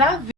that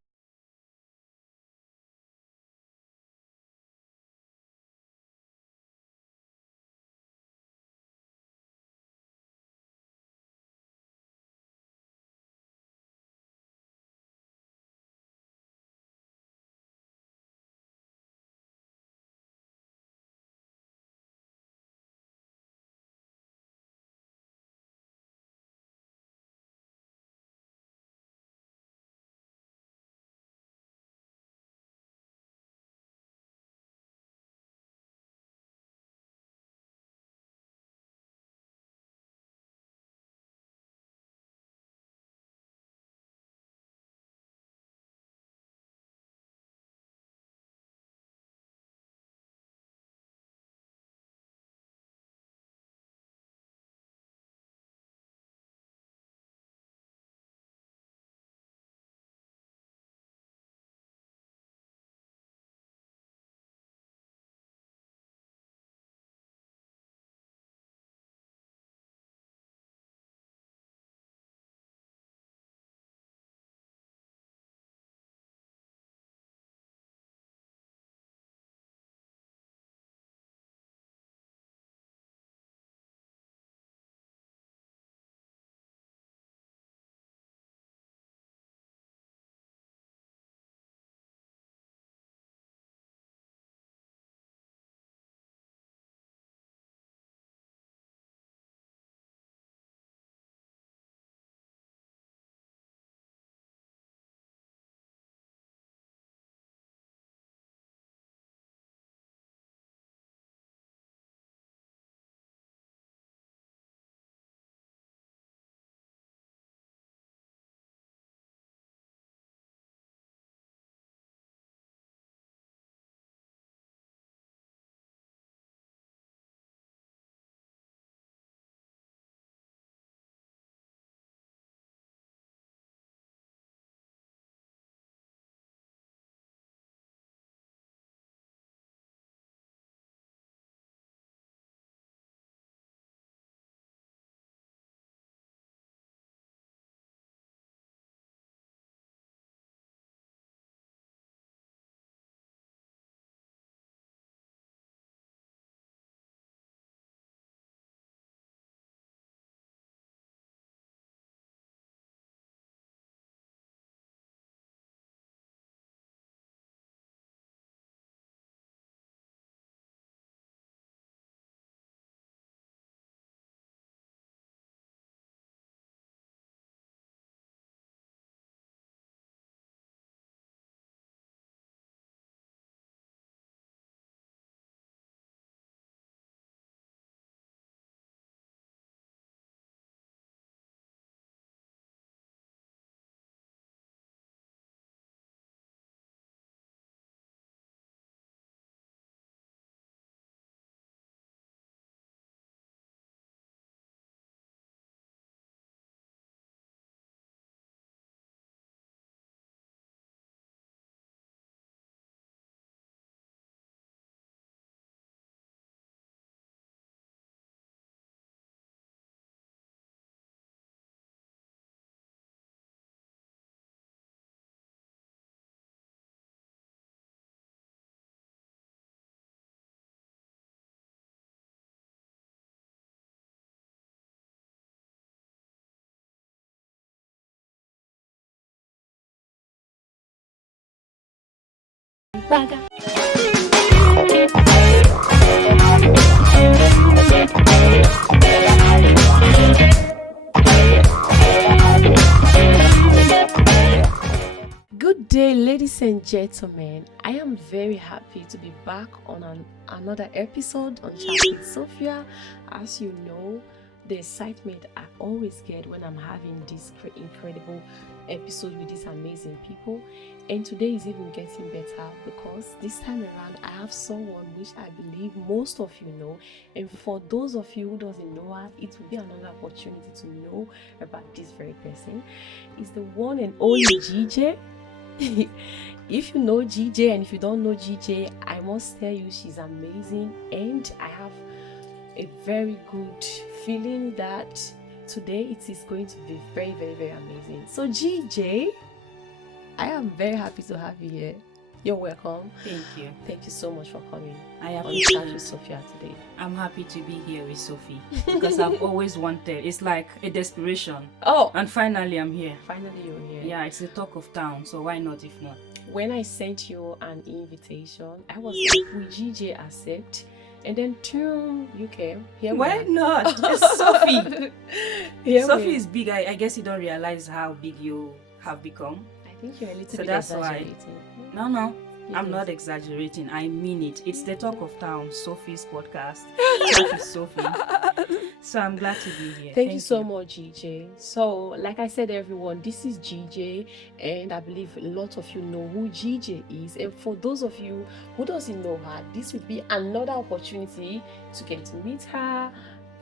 baga. Good day, ladies and gentlemen. I am very happy to be back on another episode on Chat with Sophia. As you know, the excitement I always get when I'm having this incredible episode with these amazing people. And today is even getting better because this time around I have someone which I believe most of you know. And for those of you who doesn't know her, it will be another opportunity to know about this very person. It's the one and only Geejay. If you know Geejay and if you don't know Geejay, I must tell you she's amazing, and I have a very good feeling that today it is going to be very, very, very amazing. So Geejay, I am very happy to have you here. You're welcome. Thank you. Thank you so much for coming I on appreciate Chat with it. Sophia today. I'm happy to be here with Sophie because I've always wanted. It's like a desperation. Oh, And finally, I'm here. finally you're here. Yeah, it's the talk of town, so why not if not? When I sent you an invitation, I was like, will Geejay accept? And then you came. Here we Why are. not? It's Sophie. Here Sophie we- is big. I guess you don't realize how big you have become. I think you're a little So bit that's why- exaggerating. No, You I'm did. not exaggerating. I mean it. It's the talk of town, Sophie's podcast. Chat with Sophie. So I'm glad to be here. Thank you so much, Geejay. So, like I said, everyone, this is Geejay, and I believe a lot of you know who Geejay is. And for those of you who doesn't know her, this would be another opportunity to get to meet her.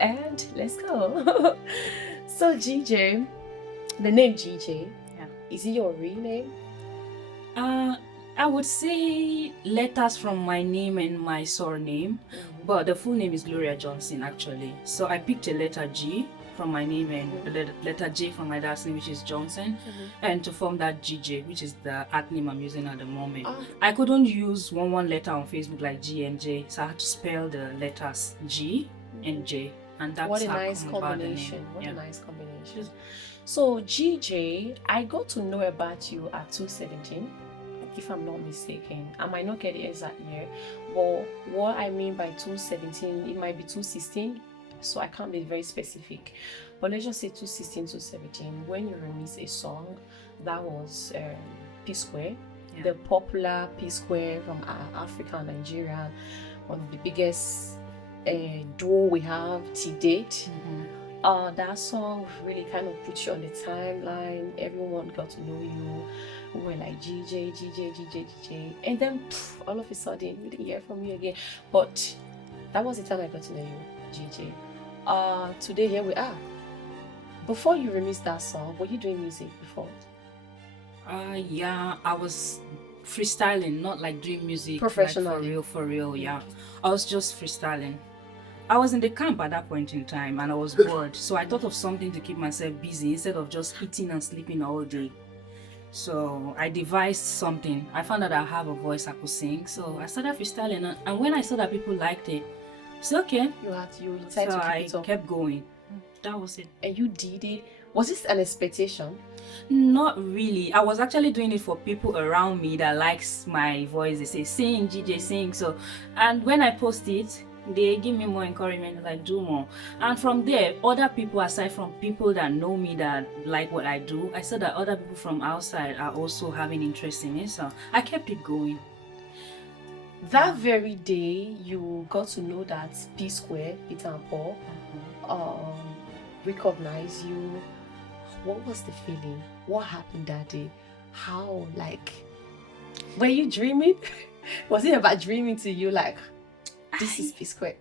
And let's go. So, Geejay, the name Geejay, Yeah. is it your real name? I would say letters from my name and my surname, but the full name is Gloria Johnson actually. So I picked a letter G from my name and the letter J from my dad's name, which is Johnson, and to form that GJ, which is the art name I'm using at the moment. Oh. I couldn't use one letter on Facebook like G and J, so I had to spell the letters G and J, and that's What a how I nice come about the name. combination. What Yeah. a nice combination. So, Geejay, I got to know about you at 217. If I'm not mistaken, I might not get the exact year, but what I mean by 217, it might be 216, so I can't be very specific. But let's just say 216, 217, when you released a song that was psquare, Yeah. the popular psquare from Africa and Nigeria, one of the biggest duo we have to date. That song really kind of put you on the timeline. Everyone got to know you. We were like Geejay, and then all of a sudden we didn't hear from you again. But that was the time I got to know you, Geejay. Today here we are. Before you released that song, were you doing music before? Yeah, I was freestyling, not like doing music Professionally. like for real, yeah. I was just freestyling. I was in the camp at that point in time and I was bored, so I thought of something to keep myself busy instead of just eating and sleeping all day. So I devised something. I found out I have a voice I could sing, so I started freestyling, and when I saw that people liked it, I said okay. You decided So to keep I it up, kept going. That was it. and you did it. Was this an expectation? Not really. I was actually doing it for people around me that likes my voice. They say sing, Geejay, sing. So, and when I post it, they give me more encouragement, like do more. And from there, other people aside from people that know me that like what I do, I saw that other people from outside are also having interest in it. So I kept it going. That very day, you got to know that psquare, Peter and Paul, recognize you. What was the feeling? What happened that day? How, like, were you dreaming? Was it about dreaming to you, like, this is psquare?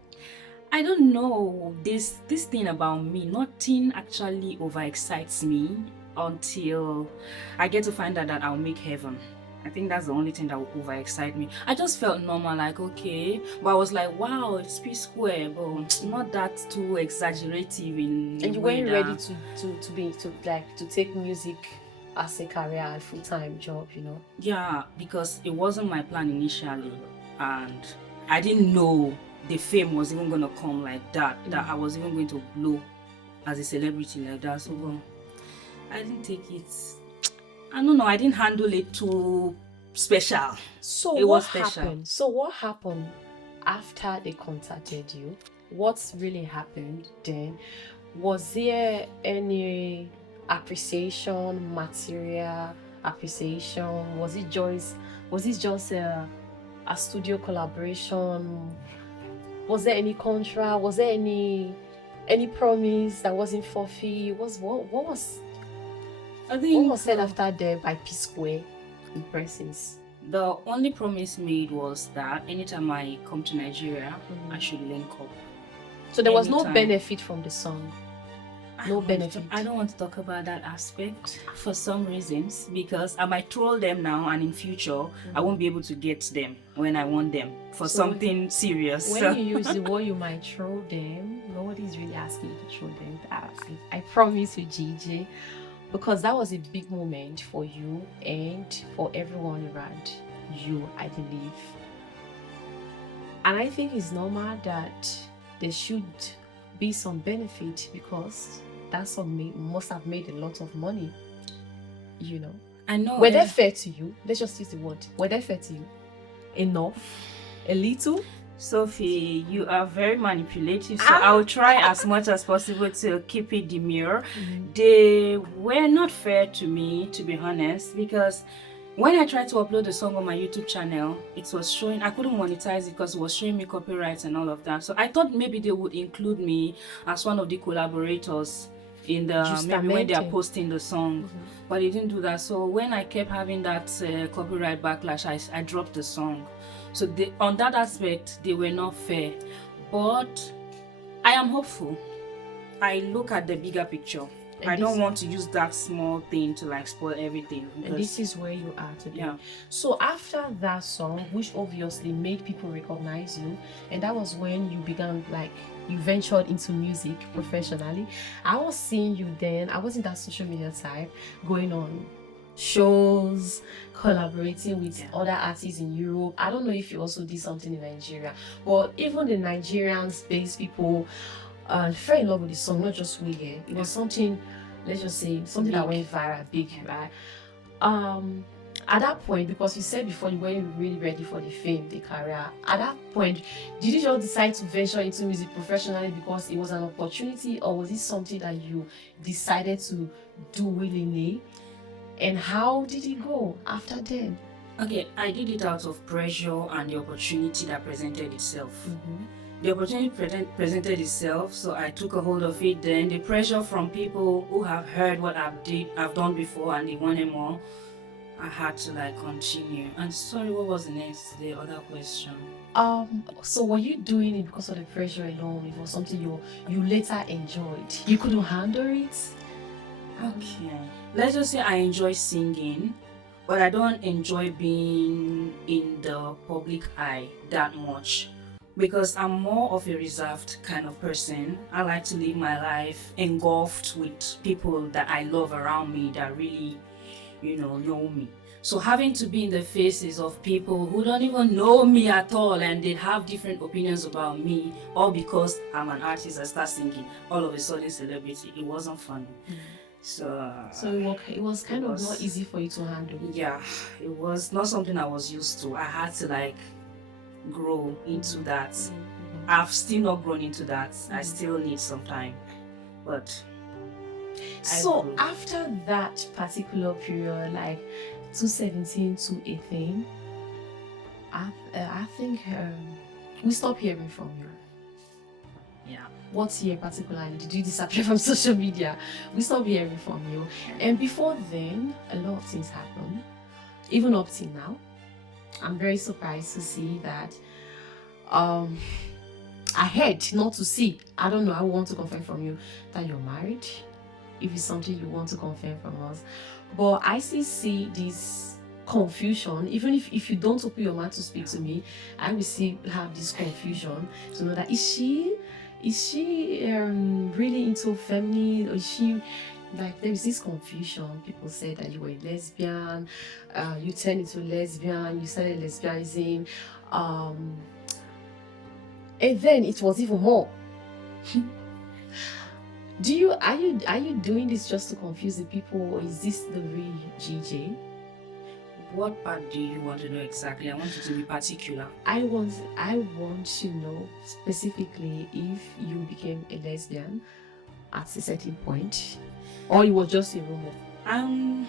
I don't know, this thing about me, nothing actually overexcites me until I get to find out that I'll make heaven. I think that's the only thing that will overexcite me. I just felt normal, like okay, but I was like, wow, it's psquare, but not that too exaggerative in. And you weren't ready to take music as a career, a full-time job, you know? Yeah, because it wasn't my plan initially, and I didn't know the fame was even gonna come like that. That I was even going to blow as a celebrity like that. So I didn't take it. I don't know. I didn't handle it too special. So It what was special. happened? So what happened after they contacted you? What's really happened then? Was there any appreciation, material appreciation? Was it just a studio collaboration? Was there any contract? Was there any promise that wasn't fulfilled? What was said after there by psquare in presence? The only promise made was that anytime I come to Nigeria, I should link up. So there was no Anytime. benefit from the song. No benefit. I don't want to talk about that aspect for some reasons, because I might troll them now, and in future I won't be able to get them when I want them for So something serious. When you use the word you might throw them, nobody's really asking you to throw them. I promise you, Geejay. because that was a big moment for you and for everyone around you, I believe. And I think it's normal that there should be some benefit because that song must have made a lot of money, you know. I know. Were they fair to you? Let's just use the word. Were they fair to you? Enough? A little? Sophie, you are very manipulative, so I will try as much as possible to keep it demure. They were not fair to me, to be honest, because when I tried to upload the song on my YouTube channel, it was showing, I couldn't monetize it because it was showing me copyrights and all of that. So I thought maybe they would include me as one of the collaborators in the, maybe when they are posting the song, but they didn't do that. So when I kept having that copyright backlash, I dropped the song. So on that aspect, they were not fair. But I am hopeful. I look at the bigger picture. And I don't want to use that small thing to like spoil everything. And this is where you are today. Yeah. So after that song, which obviously made people recognize you, and that was when you began, like, you ventured into music professionally. I was seeing you then. I wasn't that social media type, going on shows, collaborating with other artists in Europe. I don't know if you also did something in Nigeria, but even the Nigerians-based people fell in love with the song, not just we here. It was something, let's just say, something that went viral, big, right? At that point, because you said before you weren't really ready for the fame, the career, at that point, did you just decide to venture into music professionally because it was an opportunity, or was it something that you decided to do willingly? And how did it go after then? Okay, I did it out of pressure and the opportunity that presented itself. The opportunity presented itself, so I took a hold of it. Then the pressure from people who have heard what I've done before and they wanted more, I had to like continue. And sorry, what was the other question? So were you doing it because of the pressure alone? It was something you later enjoyed. You couldn't handle it? Okay. Let's just say I enjoy singing, but I don't enjoy being in the public eye that much because I'm more of a reserved kind of person. I like to live my life engulfed with people that I love around me that really, know me. So having to be in the faces of people who don't even know me at all and they have different opinions about me, all because I'm an artist and start singing, all of a sudden celebrity, it wasn't fun. So it was kind of not easy for you to handle. Yeah, it was not something I was used to. I had to like grow into that. I've still not grown into that. I still need some time. But so after that particular period, like 2017 to 2018, I think we stopped hearing from you. Yeah. What year particularly did you disappear from social media? We stopped hearing from you. And before then, a lot of things happened. Even up till now. I'm very surprised to see that I heard, not to see. I don't know, I want to confirm from you that you're married. If it's something you want to confirm from us. But I still see this confusion. Even if you don't open your mouth to speak to me, I will still have this confusion to know that is she really into feminine, or is she, like, there is this confusion. People say that you were a lesbian, you turned into lesbian, you started lesbianism, and then it was even more. Are you doing this just to confuse the people, or is this the real Geejay? What part do you want to know exactly? I want you to be particular. I want to know specifically if you became a lesbian at a certain point, or it was just a rumor.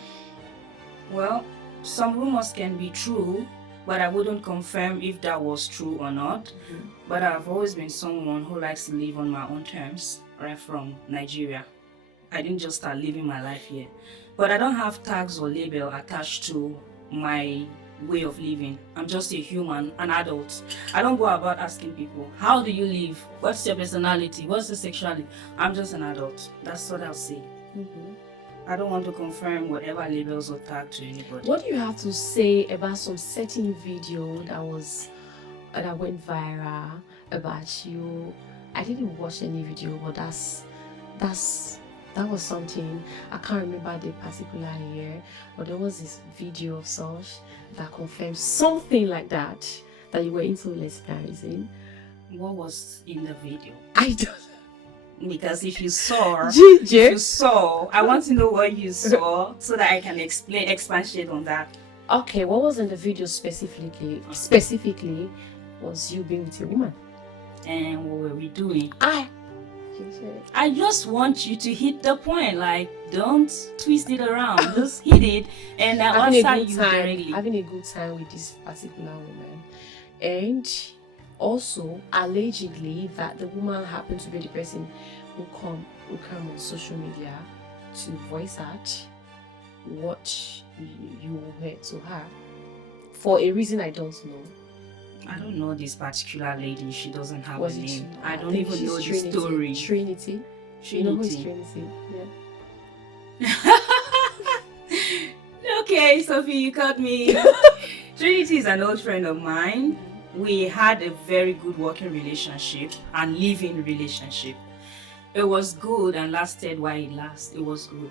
Well, some rumors can be true, but I wouldn't confirm if that was true or not. But I've always been someone who likes to live on my own terms, right from Nigeria. I didn't just start living my life here. But I don't have tags or label attached to my way of living. I'm just a human, an adult. I don't go about asking people, how do you live? What's your personality? What's your sexuality? I'm just an adult. That's what I'll say. I don't want to confirm whatever labels or tag to anybody. What do you have to say about some certain video that went viral about you? I didn't watch any video, but that's That was something, I can't remember the particular year, but there was this video of such that confirmed something like that you were into lesbianism. What was in the video? I don't. Because if you saw, Geejay, I want to know what you saw so that I can expatiate on that. Okay, what was in the video specifically was you being with a woman. And what were we doing? Geejay. I just want you to hit the point. Like, don't twist it around. Just hit it, and I answer you directly. Having a good time with this particular woman, and also allegedly that the woman happened to be the person who come on social media to voice out what you heard to her for a reason I don't know. I don't know this particular lady. She doesn't have Was a it name. she? I don't think even she's know the Trinity. story. Trinity. You know who is Trinity? Yeah. Okay, Sophie, you caught me. Trinity is an old friend of mine. We had a very good working relationship and living relationship. It was good and lasted while it lasted. It was good.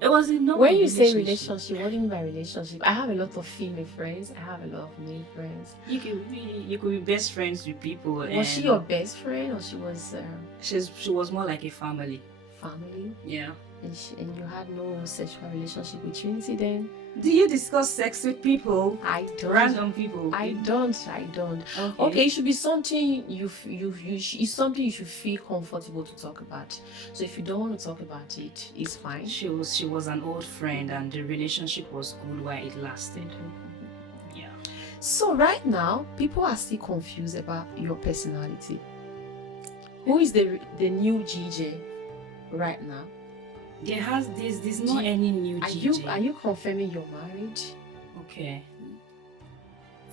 It was enough. When you say relationship, what do you mean by relationship? I have a lot of female friends. I have a lot of male friends. You could be best friends with people. Was she your best friend, or she was? She was more like a family. Family. Yeah. And you had no sexual relationship with Trinity then? Do you discuss sex with people? I don't. Random people? I don't. Okay, it should be something it's something you should feel comfortable to talk about. So if you don't want to talk about it, it's fine. She was an old friend, and the relationship was good while it lasted. Yeah. So right now, people are still confused about your personality. Who is the new Geejay right now? There's not any new Geejay. Are you confirming you're married? Okay.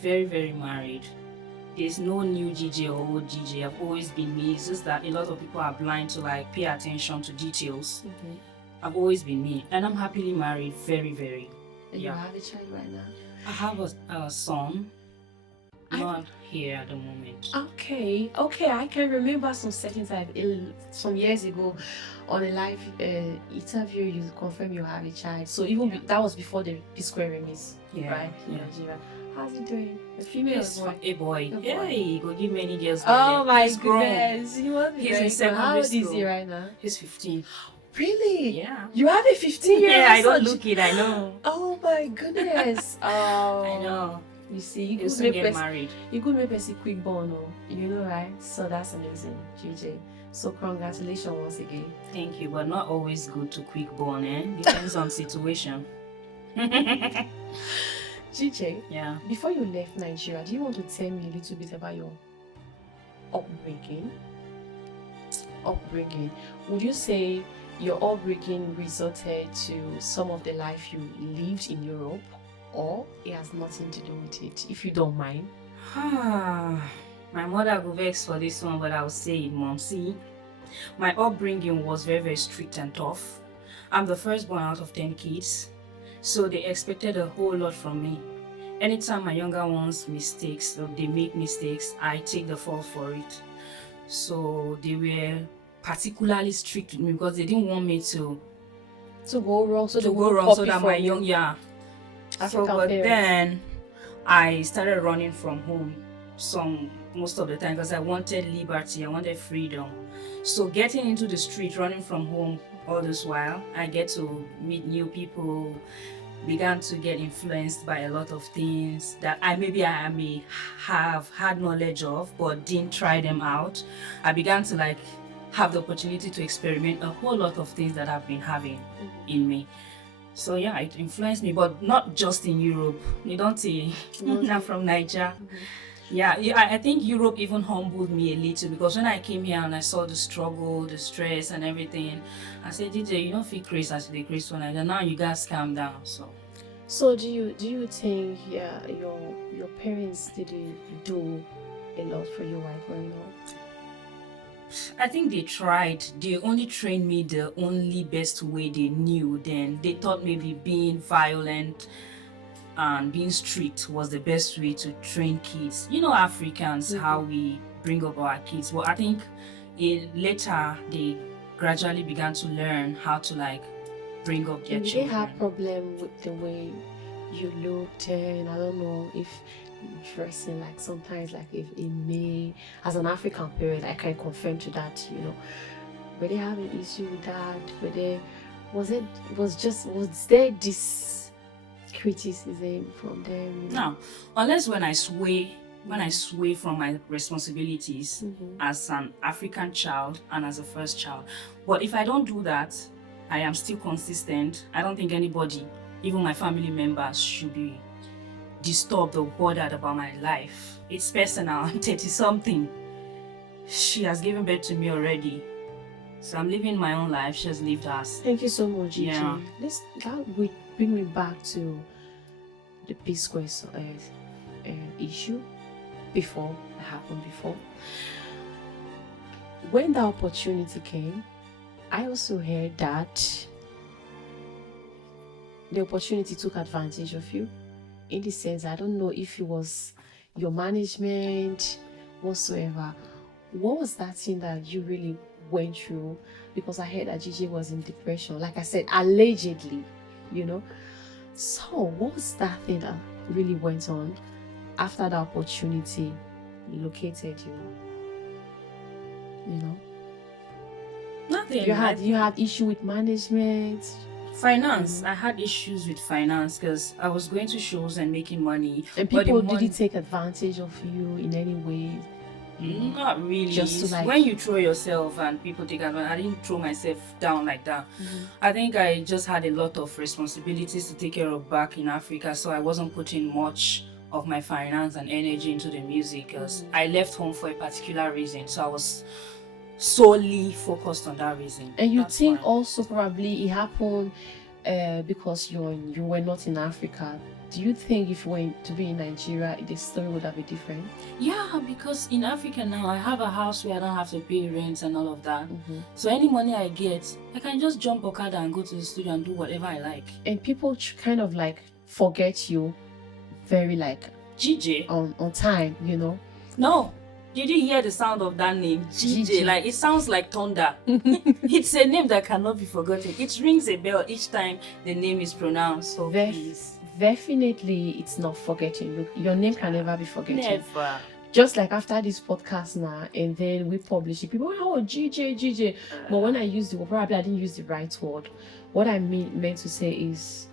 Very, very married. There's no new Geejay or old Geejay. I've always been me. It's just that a lot of people are blind to like pay attention to details. Mm-hmm. I've always been me, and I'm happily married. Very, very. And yeah. You have a child right now? I have a son. Not here at the moment. Okay. I can remember some certain time some years ago on a live interview you confirmed you have a child. So even that was before the psquare remix, right? Yeah. Nigeria. How's he doing? A female boy? A boy. Yeah, he go give many girls. Oh my He's grown. goodness. He's in secondary How old school. is he right now? He's 15. Really? Yeah. You have a 15-year-old? Yeah, I don't look it. I know. Oh my goodness. Oh. I know. You see, you could get married. You could make a quick born, you know, right? So that's amazing, Geejay. So congratulations once again. Thank you, but not always good to quick born, eh? Depends on situation. Geejay, yeah. Before you left Nigeria, do you want to tell me a little bit about your upbringing? Would you say your upbringing resulted to some of the life you lived in Europe? Or it has nothing to do with it, if you don't mind? My mother will vex for this one, but I'll say it, Mom. See, my upbringing was very, very strict and tough. I'm the firstborn out of 10 kids, so they expected a whole lot from me. Anytime my younger ones mistakes, or they make mistakes, I take the fall for it. So they were particularly strict with me because they didn't want me to go wrong, so that my young African parents. Then I started running from home most of the time because I wanted liberty, I wanted freedom. So getting into the street, running from home all this while, I get to meet new people, began to get influenced by a lot of things that I may have had knowledge of but didn't try them out. I began to have the opportunity to experiment a whole lot of things that I've been having in me. So yeah, it influenced me, but not just in Europe. You don't see, not from Nigeria. Mm-hmm. Yeah, I think Europe even humbled me a little because when I came here and I saw the struggle, the stress and everything, I said, Geejay, you don't feel crazy as the crazy one. And now you guys calm down. So do you think your parents did do a lot for you while growing up? I think they tried. They only trained me the only best way they knew then. They thought maybe being violent and being strict was the best way to train kids. You know, Africans, how we bring up our kids. But I think later they gradually began to learn how to like bring up their And they children. have problem with the way you looked, and I don't know if dressing, like sometimes, like if it may, as an African parent, I can confirm to that, but they have an issue with that. But they was there this criticism from them? No, unless when I sway from my responsibilities as an African child and as a first child. But if I don't do that, I am still consistent. I don't think anybody, even my family members, should be disturbed or bothered about my life. It's personal. I'm 30 something. She has given birth to me already. So I'm living my own life. She has lived hers. Thank you so much, Geejay. Yeah. That would bring me back to the psquare issue that happened before. When the opportunity came, I also heard that the opportunity took advantage of you, in the sense, I don't know if it was your management whatsoever. What was that thing that you really went through? Because I heard that Geejay was in depression, like I said, allegedly, So what was that thing that really went on after the opportunity located you? Nothing. You had issue with management. Finance. I had issues with finance because I was going to shows and making money. And people didn't take advantage of you in any way? Not really. Just to when you throw yourself and people take advantage, I didn't throw myself down like that. I think I just had a lot of responsibilities to take care of back in Africa, so I wasn't putting much of my finance and energy into the music because I left home for a particular reason, so I was solely focused on that reason. And you think also probably it happened because you were not in Africa. Do you think if you were to be in Nigeria, the story would have been different? Yeah, because in Africa now, I have a house where I don't have to pay rent and all of that. So any money I get, I can just jump Okada and go to the studio and do whatever I like. And people kind of like forget you very like Geejay. On time, No. Did you hear the sound of that name? Geejay. Like, it sounds like thunder. It's a name that cannot be forgotten. It rings a bell each time the name is pronounced. So please. Definitely, it's not forgetting. Your name can never be forgotten. Never. Just like after this podcast now, and then we publish it, people, Geejay. But when I used the word, probably I didn't use the right word. What I meant to say is,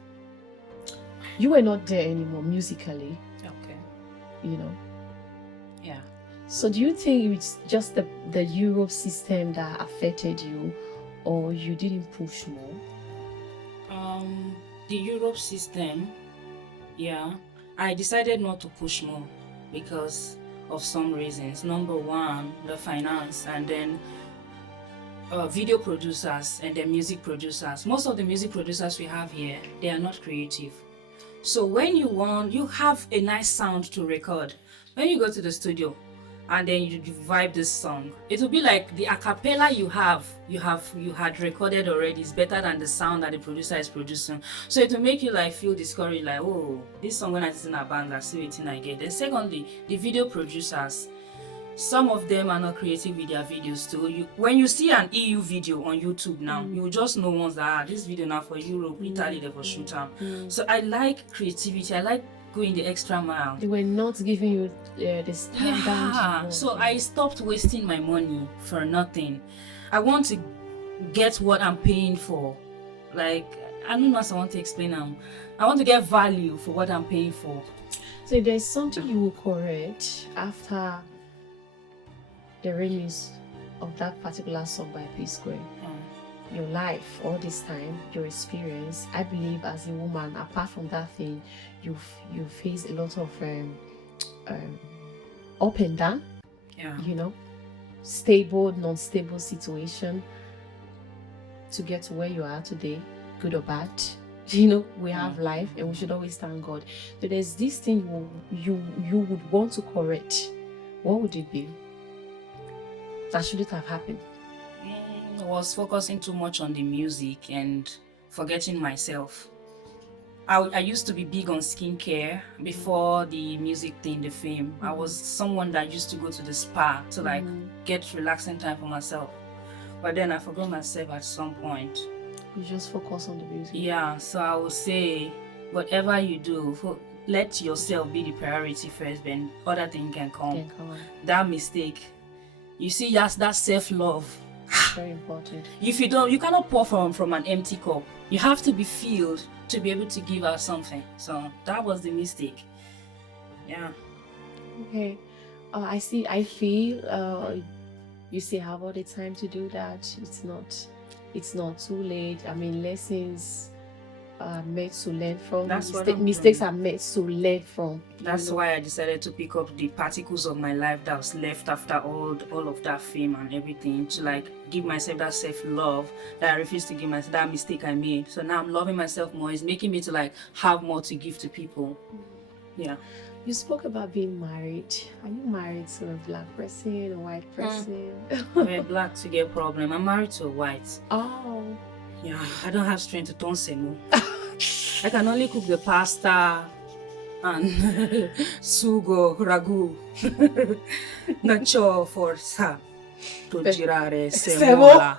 you were not there anymore musically. Okay. Yeah. So do you think it's just the Europe system that affected you, or you didn't push more? The Europe system, yeah. I decided not to push more because of some reasons. Number one, the finance, and then video producers and then music producers. Most of the music producers we have here, they are not creative. So when you have a nice sound to record. When you go to the studio and then you vibe this song, it will be like the a cappella you had recorded already is better than the sound that the producer is producing. So it will make you like feel discouraged, like, oh, this song when I listen a band, that's what I get. Then secondly, the video producers, some of them are not creative with their videos too. When you see an EU video on YouTube now, you will just know once that this video now for Europe, Italy, they will shoot them. So I like creativity. I like going the extra mile. They were not giving you the standard. Yeah. So I stopped wasting my money for nothing. I want to get what I'm paying for. Like, I don't know how I want to explain them. I want to get value for what I'm paying for. So if there's something you will correct after the remix of that particular song by psquare, your life all this time, your experience, I believe as a woman, apart from that thing, you face a lot of up and down, stable, non-stable situation to get to where you are today, good or bad. We have life and we should always thank God. So there's this thing you would want to correct. What would it be that shouldn't have happened? I was focusing too much on the music and forgetting myself. I used to be big on skincare before the music thing, the fame. I was someone that used to go to the spa to like get relaxing time for myself. But then I forgot myself at some point. You just focus on the music. Yeah, so I would say whatever you do, let yourself be the priority first, then other things can come. Can come on. That mistake, you see, that self-love. Very important. If you don't, you cannot pour from an empty cup. You have to be filled to be able to give out something. So that was the mistake. Yeah. Okay. I see. I feel you still have all the time to do that. It's not too late. I mean, lessons are made to learn from. That's what I'm mistakes doing. are made to learn from. That's why I decided to pick up the particles of my life that was left after all of that fame and everything, to like give myself that self-love that I refused to give myself, that mistake I made. So now I'm loving myself more. It's making me to like have more to give to people. Yeah. You spoke about being married. Are you married to a black person, a white person? We're black to get problem. I'm married to a white. Oh. Yeah, I don't have strength to turn semo. I can only cook the pasta and sugo, ragu. Nacho forza to girare semola.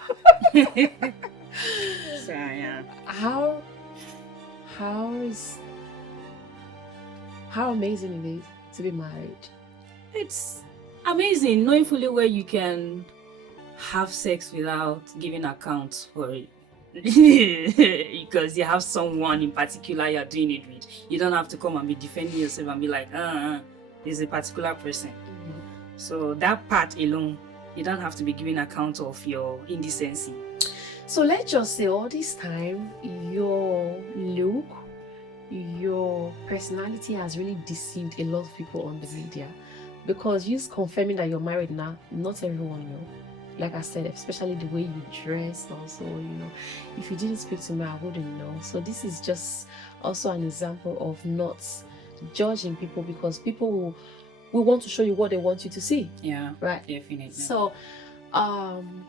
So yeah. How amazing it is to be married. It's amazing knowing fully well you can have sex without giving account for it. Because you have someone in particular you're doing it with. You don't have to come and be defending yourself and be like, there's a particular person. Mm-hmm. So that part alone, you don't have to be giving account of your indecency. So let's just say all this time, your look, your personality has really deceived a lot of people on the media, because you confirming that you're married now, not everyone know. Like I said, especially the way you dress also, if you didn't speak to me, I wouldn't know. So this is just also an example of not judging people, because people will want to show you what they want you to see. Yeah, right, definitely. So I'm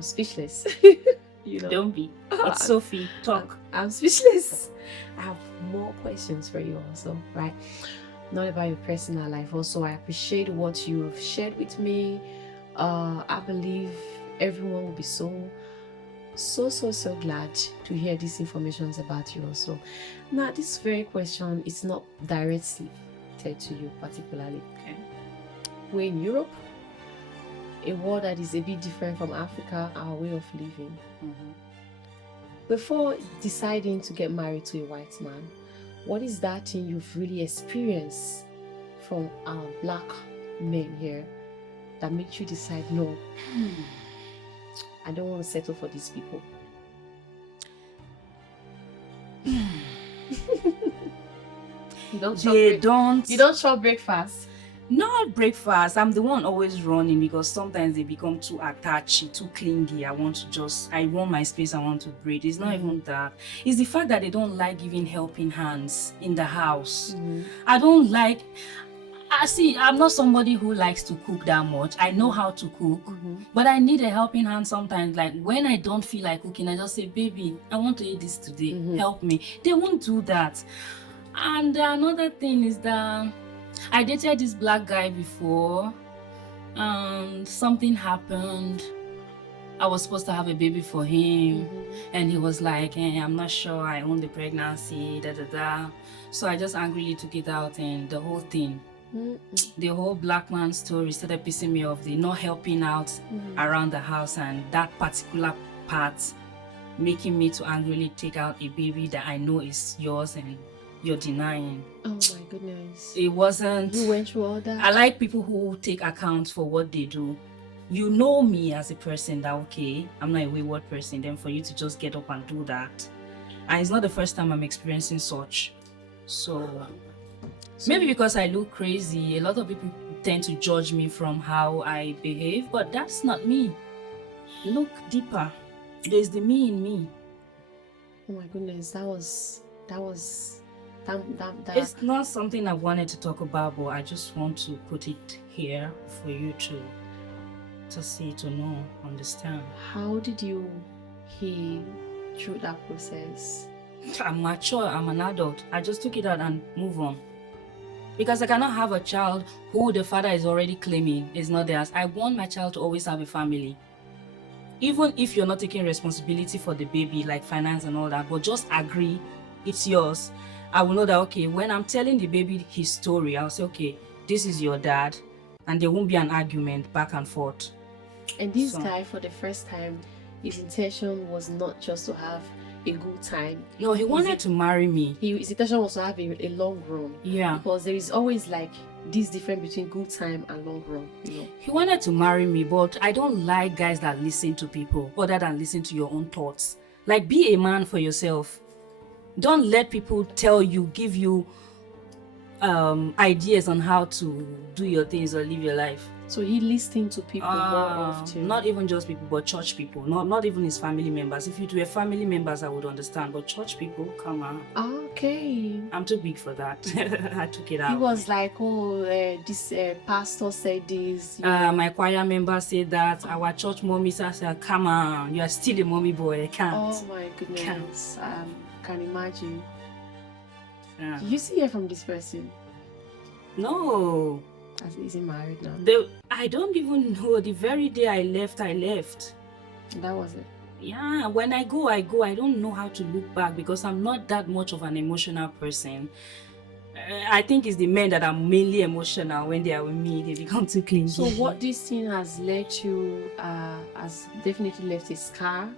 speechless. Don't be. It's Sophie, talk. I'm speechless. I have more questions for you also, right? Not about your personal life. Also, I appreciate what you've shared with me. I believe everyone will be so glad to hear these informations about you also. Now, this very question is not directly to you particularly. Okay. We're in Europe, a world that is a bit different from Africa, our way of living. Mm-hmm. Before deciding to get married to a white man, what is that thing you've really experienced from our black men here that makes you decide, no, I don't want to settle for these people? You don't chop breakfast. Not breakfast. I'm the one always running, because sometimes they become too attached, too clingy. I want my space, I want to breathe. It's not even that. It's the fact that they don't like giving helping hands in the house. I don't like... I'm not somebody who likes to cook that much. I know how to cook, but I need a helping hand sometimes. Like when I don't feel like cooking, I just say, baby, I want to eat this today. Help me. They won't do that. And another thing is that I dated this black guy before, and something happened. I was supposed to have a baby for him, and he was like, I'm not sure I own the pregnancy, So I just angrily took it out, and the whole thing, the whole black man story started pissing me off. The not helping out around the house, and that particular part making me to angrily take out a baby that I know is yours and you're denying. Oh my goodness. It wasn't... You went through all that? I like people who take account for what they do. You know me as a person that, okay, I'm not a wayward person, then for you to just get up and do that. And it's not the first time I'm experiencing such. So maybe because I look crazy, a lot of people tend to judge me from how I behave, but that's not me. Look deeper. There's the me in me. Oh my goodness, that was It's not something I wanted to talk about, but I just want to put it here for you to see, to know, understand. How did you heal through that process? I'm mature, I'm an adult. I just took it out and move on. Because I cannot have a child who the father is already claiming is not theirs. I want my child to always have a family. Even if you're not taking responsibility for the baby, like finance and all that, but just agree it's yours. I will know that, okay, when I'm telling the baby his story, I'll say, okay, this is your dad, and there won't be an argument back and forth. And this guy, for the first time, his intention was not just to have a good time. No, he wanted to marry me. His intention was to have a long run. Yeah. Because there is always like this difference between good time and long run, you know. He wanted to marry me, but I don't like guys that listen to people other than listen to your own thoughts. Like, be a man for yourself. Don't let people tell you, give you ideas on how to do your things or live your life. So he listened to people more often. Not even just people, but church people. Not even his family members. If it were family members, I would understand. But church people, come on. Okay. I'm too big for that. I took it out. He was like, oh, this pastor said this. My choir member said that. Our church mommy said, come on, you are still a mommy boy. I can't. Oh my goodness. Can imagine. Yeah. Did you see her from this person? No. Is he married now? I don't even know. The very day I left. That was it. Yeah, when I go. I don't know how to look back because I'm not that much of an emotional person. I think it's the men that are mainly emotional. When they are with me, they become too clingy. So what this thing has led to has definitely left a scar.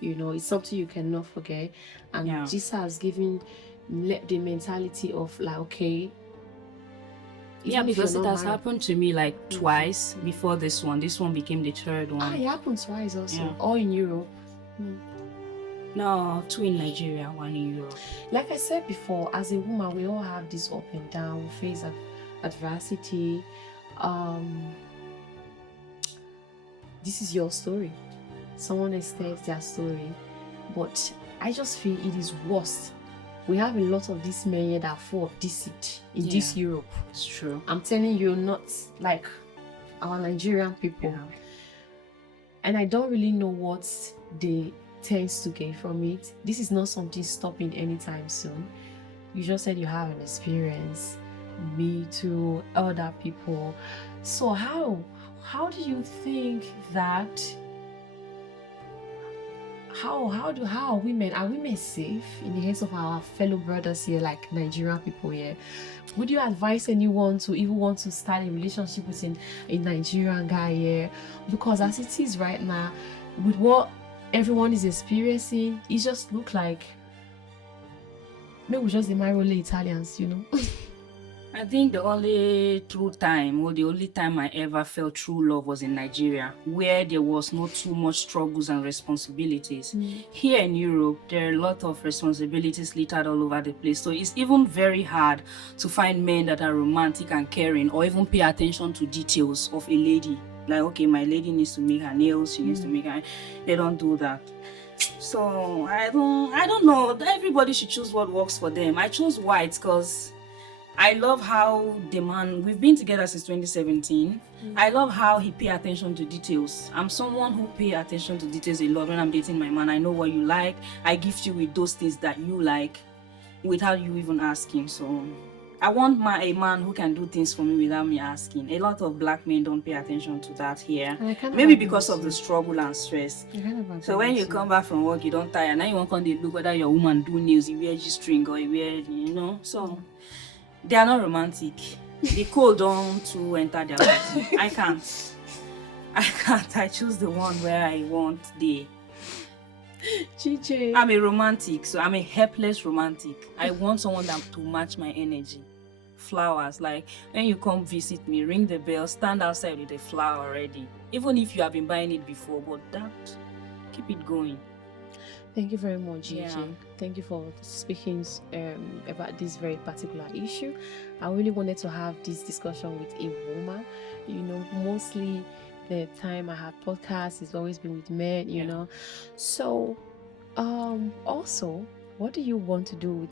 You know, it's something you cannot forget. And this has given the mentality of like, okay. Yeah, because it has happened to me like twice before this one. This one became the third one. It happened twice also. All in Europe. No, 2 in Nigeria, 1 in Europe. Like I said before, as a woman, we all have this up and down, we face adversity. This is your story. Someone else tells their story. But I just feel it is worse. We have a lot of these men here that are full of deceit in this Europe. It's true. I'm telling you, not like our Nigerian people. Yeah. And I don't really know what they tends to gain from it. This is not something stopping anytime soon. You just said you have an experience. Me too, other people. So how do you think that how are women safe in the hands of our fellow brothers here, like Nigerian people here? Would you advise anyone to even want to start a relationship with a Nigerian guy here? Because as it is right now, with what everyone is experiencing, it just look like maybe we just the only Italians, you know. I think the only the only time I ever felt true love was in Nigeria, where there was not too much struggles and responsibilities. Here in Europe, there are a lot of responsibilities littered all over the place. So it's even very hard to find men that are romantic and caring or even pay attention to details of a lady. Like, okay, my lady needs to make her nails, she needs to make her... They don't do that. So I don't know. Everybody should choose what works for them. I chose white because I love how the man, we've been together since 2017. I love how he pay attention to details. I'm someone who pay attention to details a lot. When I'm dating my man, I know what you like. I gift you with those things that you like without you even asking. So I want a man who can do things for me without me asking. A lot of black men don't pay attention to that here. Maybe because of the struggle and stress. So when you come back from work, you don't tire. Now you want to look whether your woman do nails, you wear G-string or you wear, you know. So they are not romantic. The cold don't to enter their body. I can't. I choose the one where I want the... Geejay. I'm a romantic, so I'm a helpless romantic. I want someone to match my energy. Flowers, like when you come visit me, ring the bell, stand outside with a flower already. Even if you have been buying it before, but keep it going. Thank you very much, Geejay. Yeah. Thank you for speaking about this very particular issue. I really wanted to have this discussion with a woman. You know, mostly the time I have podcasts, it's always been with men, you know. So, also, what do you want to do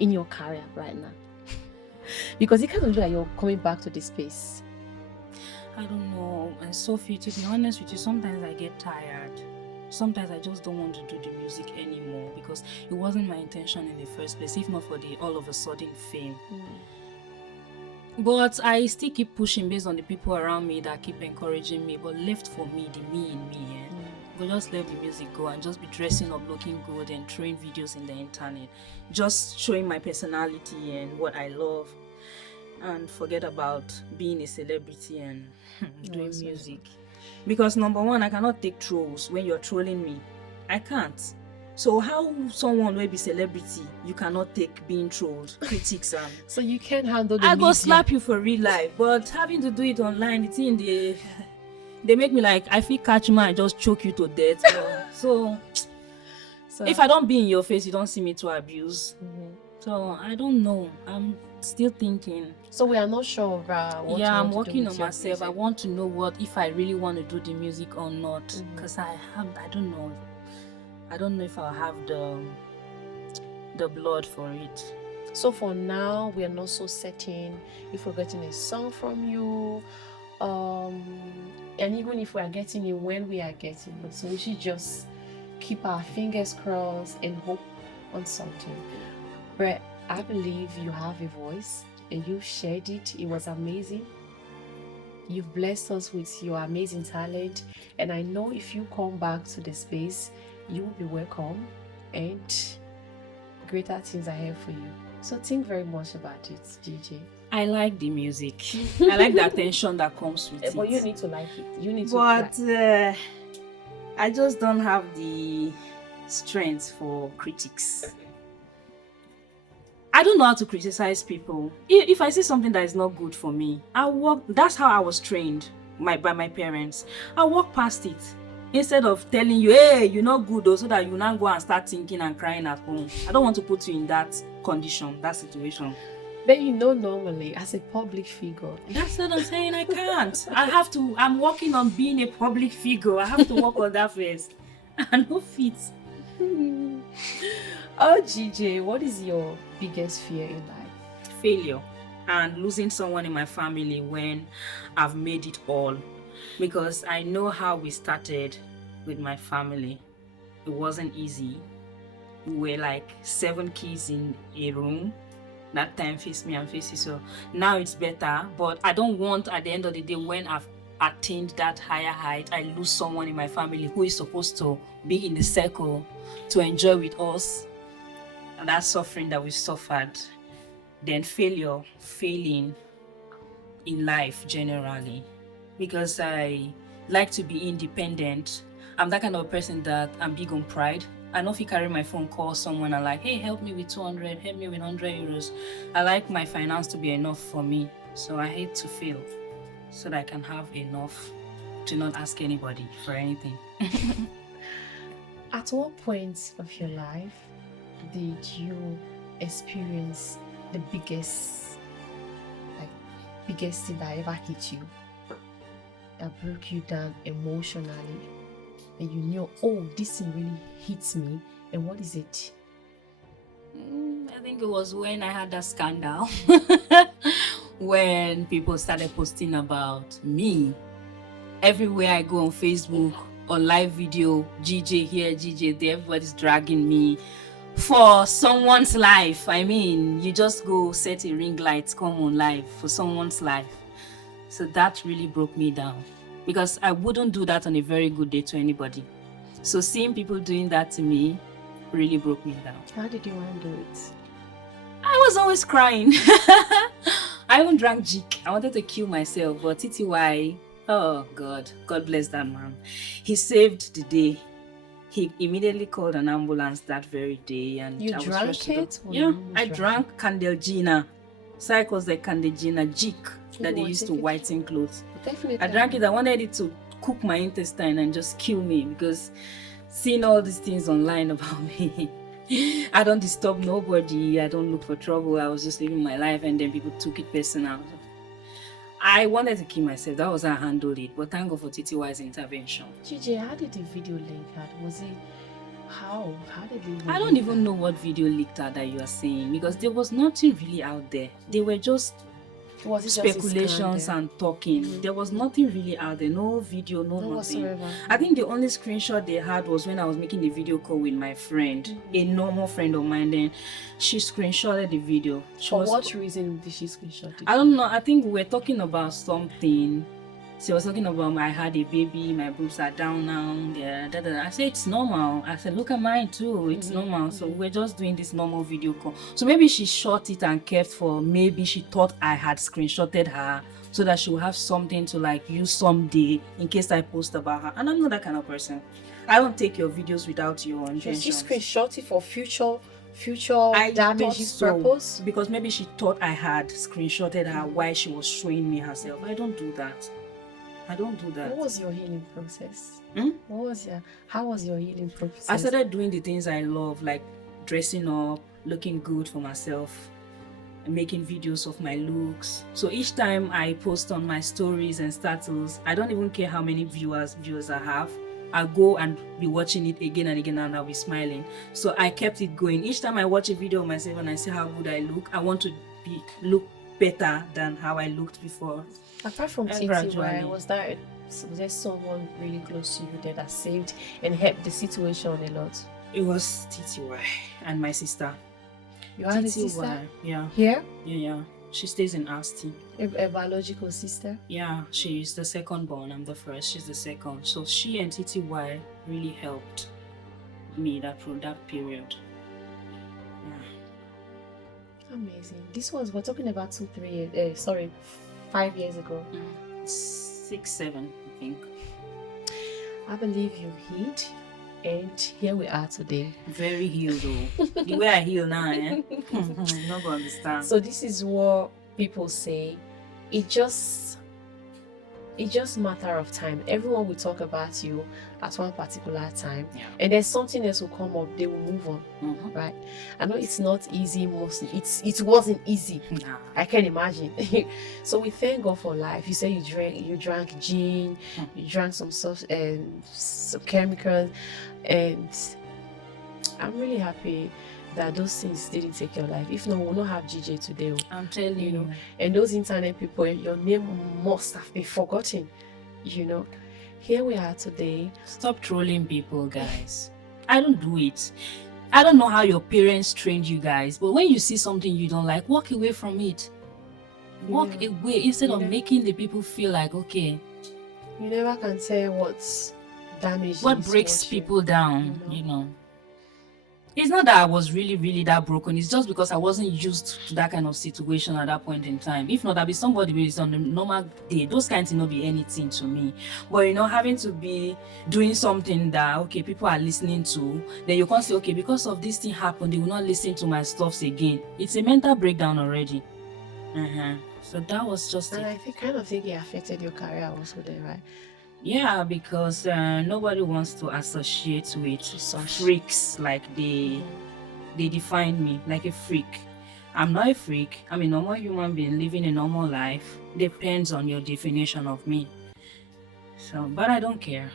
in your career right now? Because it kind of looks like you're coming back to this space. I don't know. And Sophie, to be honest with you, sometimes I get tired. Sometimes I just don't want to do the music anymore because it wasn't my intention in the first place, if not for the all of a sudden fame. But I still keep pushing based on the people around me that keep encouraging me. But left for me, the me in me, but just let the music go and just be dressing up, looking good, and throwing videos in the internet, just showing my personality and what I love, and forget about being a celebrity and doing Awesome. music. Because number one, I cannot take trolls when you're trolling me. I can't. So how someone will be celebrity, you cannot take being trolled, critics and So you can't handle the I media. go slap you for real life, but having to do it online, it's in the they make me like I feel catch man and just choke you to death. So if I don't be in your face, you don't see me to abuse. So I don't know. I'm still thinking. So we are not sure of what you Yeah, I'm want to do working with on your myself. I music. want to know what if I really want to do the music or not. Because I don't know. I don't know if I'll have the blood for it. So for now, we are not so certain if we're getting a song from you, and even if we are getting it, when we are getting it. So we should just keep our fingers crossed and hope on something. But I believe you have a voice and you shared it. It was amazing. You've blessed us with your amazing talent, and I know if you come back to the space, you will be welcome, and greater things ahead for you. So think very much about it, Geejay. I like the music. I like the attention that comes with it. But you need to like it. You need to. But I just don't have the strength for critics. I don't know how to criticize people. If I see something that is not good for me, I walk. That's how I was trained by my parents. I walk past it instead of telling you, "Hey, you're not good," though, so that you now go and start thinking and crying at home. I don't want to put you in that condition, that situation. But you know, normally as a public figure, that's what I'm saying. I can't. I have to. I'm working on being a public figure. I have to work on that first. I know fit. Oh, Geejay, what is your biggest fear in life? Failure and losing someone in my family when I've made it all. Because I know how we started with my family. It wasn't easy. We were like 7 kids in a room. That time face me and face you. So now it's better. But I don't want at the end of the day when I've attained that higher height, I lose someone in my family who is supposed to be in the circle to enjoy with us. And that suffering that we suffered. Then failing in life generally. Because I like to be independent. I'm that kind of person that I'm big on pride. I know if you carry my phone, call someone and like, hey, help me with 200, help me with 100 euros. I like my finance to be enough for me. So I hate to fail so that I can have enough to not ask anybody for anything. At what point of your life did you experience the biggest thing that ever hit you? That broke you down emotionally? And you knew, oh, this thing really hits me. And what is it? I think it was when I had that scandal. When people started posting about me. Everywhere I go on Facebook, on live video, Geejay here, Geejay there, everybody's dragging me for someone's life. I mean, you just go set a ring light, come on live for someone's life. So that really broke me down. Because I wouldn't do that on a very good day to anybody. So seeing people doing that to me really broke me down. How did you handle it? I was always crying. I even drank jik. I wanted to kill myself, but TTY, oh God bless that man. He saved the day. He immediately called an ambulance that very day. And You I was drank it? Yeah, I drank Candelgina. Cycles like Candelgina, jik that they used to whiten clothes. Definitely. I drank it. I wanted it to cook my intestine and just kill me because seeing all these things online about me, I don't disturb nobody. I don't look for trouble. I was just living my life and then people took it personal. I wanted to kill myself. That was how I handled it. But thank God for TTY's intervention. Geejay, how did the video link out? Was it how? How did it? I don't even know what video leaked out that you are saying because there was nothing really out there. They were just Was it just his speculations candle? and talking. There was nothing really out there, no video, no No nothing. whatsoever. I think the only screenshot they had was when I was making the video call with my friend, a normal friend of mine. Then she screenshotted the video. For what reason did she screenshot it? I don't know. I think we were talking about something. She was talking about I had a baby, my boobs are down now. Yeah, da, da, da. I said it's normal. I said look at mine too. It's normal. So we're just doing this normal video call. So maybe she shot it and kept for. Maybe she thought I had screenshotted her so that she will have something to like use someday in case I post about her. And I'm not that kind of person. I don't take your videos without your intentions. She screenshot it for future damages purpose. Because maybe she thought I had screenshotted her while she was showing me herself. I don't do that. I don't do that. What was your healing process? How was your healing process? I started doing the things I love, like dressing up, looking good for myself, and making videos of my looks. So each time I post on my stories and status, I don't even care how many viewers I have. I go and be watching it again and again and I'll be smiling. So I kept it going. Each time I watch a video of myself and I see how good I look, I want to look better than how I looked before. Apart from TTY, was there someone really close to you that saved and helped the situation a lot? It was TTY and my sister. You had a sister? Yeah. Here? Yeah. She stays in Asti. A biological sister? Yeah, she's the second born. I'm the first. She's the second. So she and TTY really helped me that period. Yeah. Amazing. We're talking about 5 years ago. 6, 7, I think. I believe you healed, and here we are today. Very healed though. The way I heal now, You're not gonna understand. So this is what people say. It just matter of time. Everyone will talk about you at one particular time, and then something else will come up. They will move on, right? I know it's not easy. It wasn't easy. Nah. I can imagine. So we thank God for life. You say you drank gin, you drank some chemicals, and I'm really happy that those things didn't take your life. If not, we'll not have Geejay today. I'm telling you. And those internet people, your name must have been forgotten. Here we are today. Stop trolling people, guys. I don't do it. I don't know how your parents trained you guys, but when you see something you don't like, walk away from it. Walk away instead of making the people feel like, okay. You never can tell what's damaged. What breaks people down, It's not that I was really, really that broken. It's just because I wasn't used to that kind of situation at that point in time. If not, there'll be somebody who is on a normal day. Those kinds will not be anything to me. But, having to be doing something that, okay, people are listening to, then you can't say, okay, because of this thing happened, they will not listen to my stuffs again. It's a mental breakdown already. So that was just and I kind of think it affected your career also then, right? Yeah, because nobody wants to associate with freaks like they define me like a freak. I'm not a freak. I'm a normal human being living a normal life. Depends on your definition of me. So, but I don't care.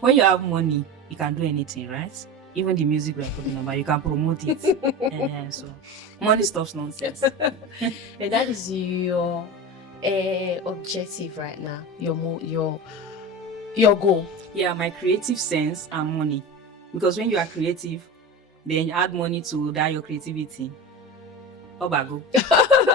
When you have money, you can do anything, right? Even the music we're talking about, you can promote it. So, money stops nonsense. And that is your objective right now, your goal. Yeah, my creative sense and money, because when you are creative, then you add money to that your creativity. Obago,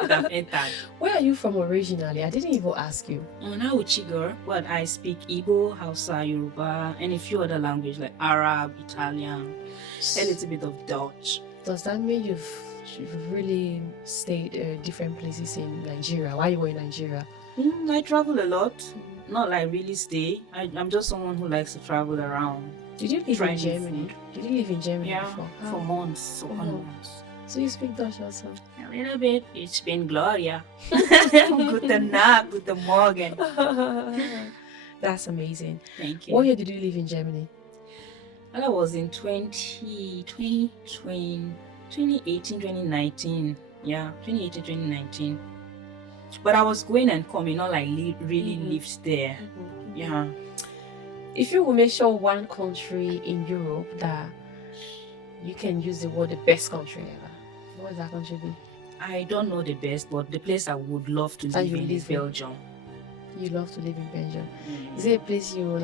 have entered. Where are you from originally? I didn't even ask you. Now Chigar, but I speak Igbo, Hausa, Yoruba, and a few other languages like Arab, Italian, a little bit of Dutch. Does that mean you've really stayed different places in Nigeria while you were in Nigeria? I travel a lot. Not like really stay. I'm just someone who likes to travel around. Did you live in Germany? Did you live in Germany before? For months. So months. So you speak Dutch also? A little bit. Ich bin Gloria. Guten Nacht, guten Morgen. That's amazing. Thank you. What year did you live in Germany? I was in 2018, 2019. Yeah, 2018, 2019. But I was going and coming, not like really lived there. Yeah. If you will mention one country in Europe that you can use the word the best country ever, what would that country be? I don't know the best, but the place I would love to That live you in is live in. Belgium. You love to live in Belgium. Is it a place you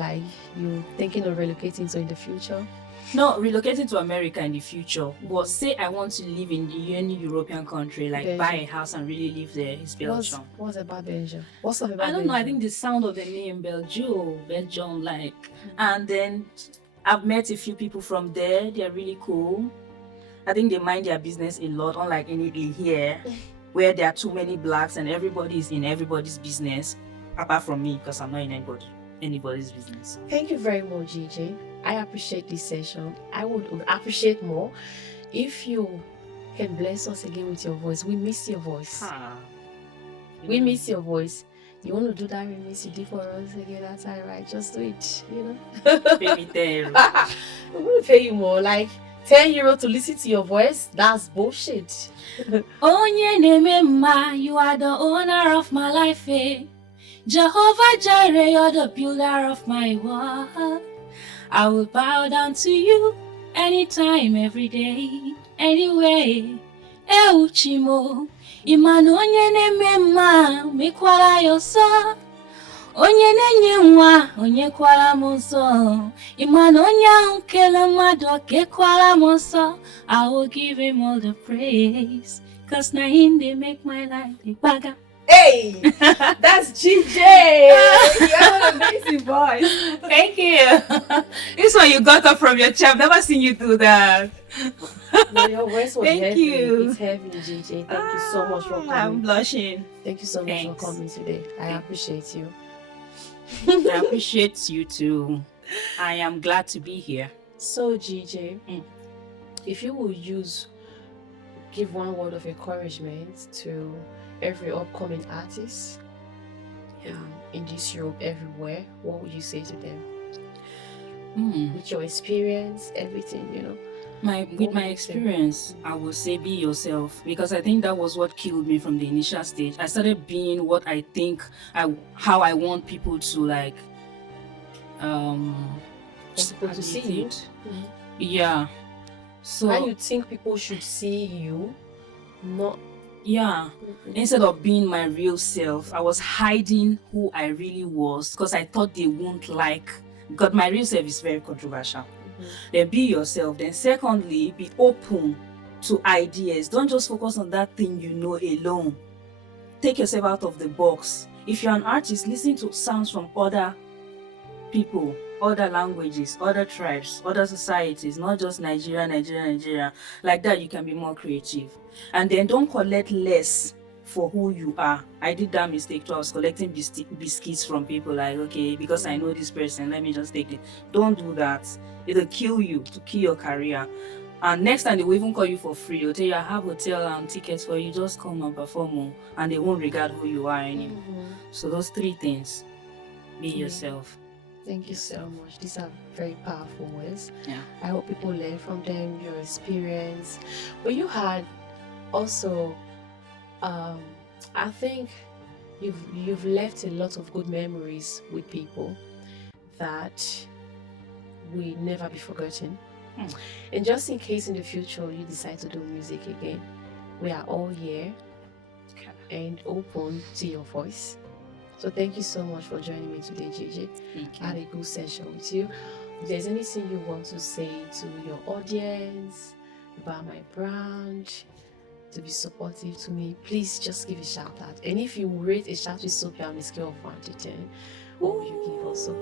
thinking of relocating to in the future? No, relocating to America in the future. But say I want to live in any European country, like buy a Belgium. house and really live there, is Belgium. What's about Belgium? What's up about I don't know. I think Belgium? the sound of the name Belgium, like, and then I've met a few people from there. They're really cool. I think they mind their business a lot, unlike in Italy here, where there are too many blacks and everybody is in everybody's business, apart from me, because I'm not in anybody's business. Thank you very much, Geejay. I appreciate this session. I would appreciate more if you can bless us again with your voice. We miss your voice. We miss your voice. You want to do that remix you did for us again that time, right? Just do it, you know. Pay me 10 euros. I'm gonna pay you more, like 10 euro to listen to your voice. That's bullshit. Onye na-eme mma, you are the owner of my life, eh? Jehovah Jireh, you're the builder of my world. I will bow down to you anytime, every day, anyway. Uchimo, Imano onye na-eme mma, mekwara ya ọsọ. Onye na-enye nwa, onye kwara m nsọ. Imano onye ahụ kele mmadụ, kekwara m nsọ. I will give him all the praise, cause na him dey make my life dey gbaga. Hey, that's Geejay. You have an amazing voice. Thank you. This one you got up from your chair. I've never seen you do that. No, your voice was Thank heavy. you. It's heavy, Geejay. Thank you so much for coming. I'm blushing. Thank you so much Thanks. for coming today. I appreciate you. I appreciate you too. I am glad to be here. So, Geejay, if you would give one word of encouragement to every upcoming artist in this Europe, everywhere, what would you say to them? With your experience, everything, you know? With my experience, I would say be yourself, because I think that was what killed me from the initial stage. I started being what I think how I want people to like people to see you. Yeah. So how you think people should see you, not instead of being my real self, I was hiding who I really was because I thought they won't like, because my real self is very controversial. Then be yourself. Then secondly, be open to ideas. Don't just focus on that thing you know alone. Take yourself out of the box. If you're an artist, listen to sounds from other people, other languages, other tribes, other societies, not just Nigeria. Like that, you can be more creative. And then don't collect less for who you are. I did that mistake too. I was collecting biscuits from people, like, okay, because I know this person, let me just take it. Don't do that. It'll kill you, to kill your career. And next time they will even call you for free. They'll tell you, I have hotel and tickets for you, just come and perform, and they won't regard who you are anymore. So those 3 things. Be yourself. Thank you so much. These are very powerful words. Yeah. I hope people learn from them, your experience. But you had also, I think you've left a lot of good memories with people that will never be forgotten. And just in case in the future you decide to do music again, we are all here and open to your voice. So thank you so much for joining me today, Geejay. I had a good session with you. If there's anything you want to say to your audience about my brand, to be supportive to me, please just give a shout out. And if you rate a Chat with Sophia on a scale of 1 to 10, what would you give also?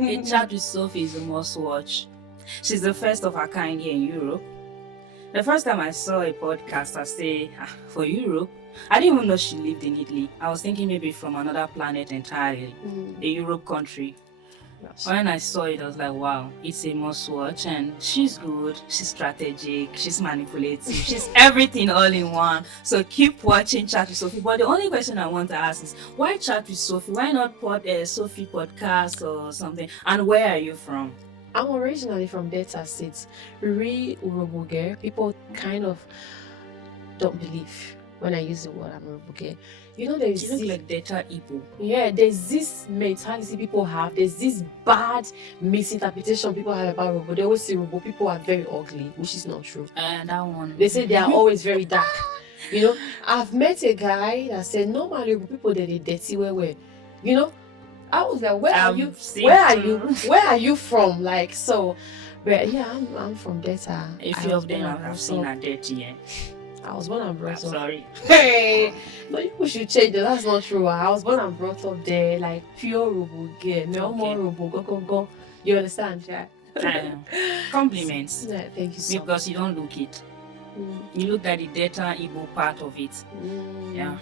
A Chat with Sophie is a must watch. She's the first of her kind here in Europe. The first time I saw a podcast, I say, for Europe, I didn't even know she lived in Italy. I was thinking maybe from another planet entirely, a Europe country. Yes. When I saw it, I was like, wow, it's a must watch. And she's good, she's strategic, she's manipulative, she's everything all in one. So keep watching Chat with Sophie. But the only question I want to ask is, why Chat with Sophie? Why not Sophie podcast or something? And where are you from? I'm originally from Delta State. Uroboge. People kind of don't believe when I use the word I'm a robot girl. You know, there's You look this, like Data Igbo. yeah, there's this mentality people have. There's this bad misinterpretation people have about robot. They always say robot people are very ugly, which is not true. And that one. They say they are always very dark. You know, I've met a guy that said normally robot people they dirty where. You know, I was like, where are you? Where are you from? Like so. But yeah, I'm from Delta. A few of them I've seen are dirty. I was born and I'm brought up. sorry. Hey, no, you should change it. That's not true. I was born and brought up there, like pure robo girl. No more robo. Go. You understand, yeah? Compliments. Yeah, thank you so Because you don't look it. You look at the Data Igbo part of it. Yeah.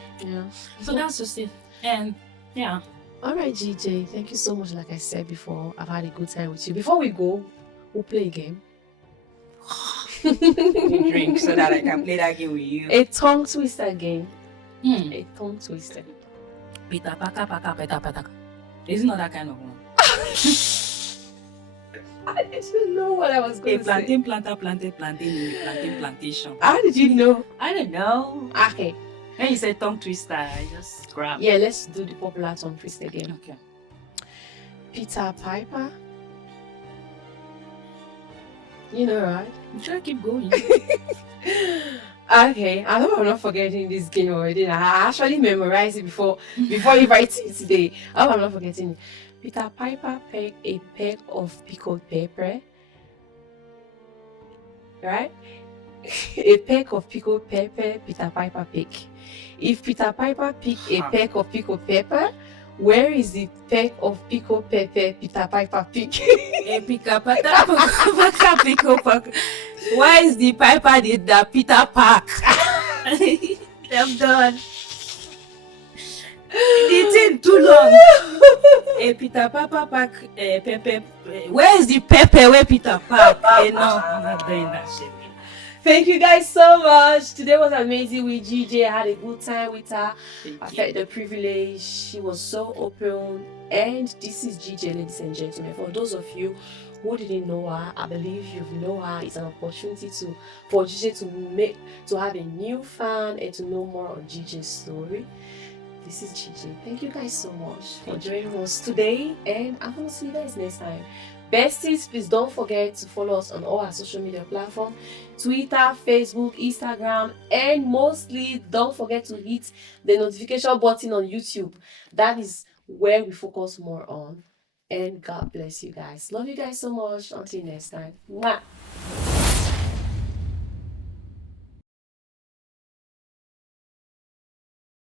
So that's just it. And yeah. All right, Geejay. Thank you so much. Like I said before, I've had a good time with you. Before we go, we'll play a game. You drink so that I can play that game with you. A tongue twister game. A tongue twister. Pita paka paka peta peta. It's not that kind of one. I didn't know what I was going to say. Plantain, plantation. How did you know? I don't know. Okay. When you said tongue twister, I just grabbed. Yeah, let's do the popular tongue twister game. Okay. Peter Piper. You know, right? Try keep going. Okay, I hope I'm not forgetting this game already. I actually memorized it before you write it today. I hope I'm not forgetting it. Peter Piper picked a peck of pickled pepper. Right? A peck of pickled pepper, Peter Piper pick. If Peter Piper picked a peck of pickled pepper, where is the peck of pickled pepper Peter Piper pick? A picker pickle pack. Why is the Piper the Peter Park? I'm done. The thing too long. A Peter Piper pack pepper. Where is the pepper where Peter Park? No, I'm not doing that shit. Thank you guys so much. Today was amazing with Geejay. I had a good time with her. I felt the privilege. She was so open. And this is Geejay, ladies and gentlemen. For those of you who didn't know her, I believe you know her. It's an opportunity for Geejay to have a new fan and to know more on Geejay's story. This is Geejay. Thank you guys so much for joining us today, and I'm gonna see you guys next time. Besties, please don't forget to follow us on all our social media platforms: Twitter, Facebook, Instagram, and mostly don't forget to hit the notification button on YouTube. That is where we focus more on. And God bless you guys. Love you guys so much. Until next time. Mwah.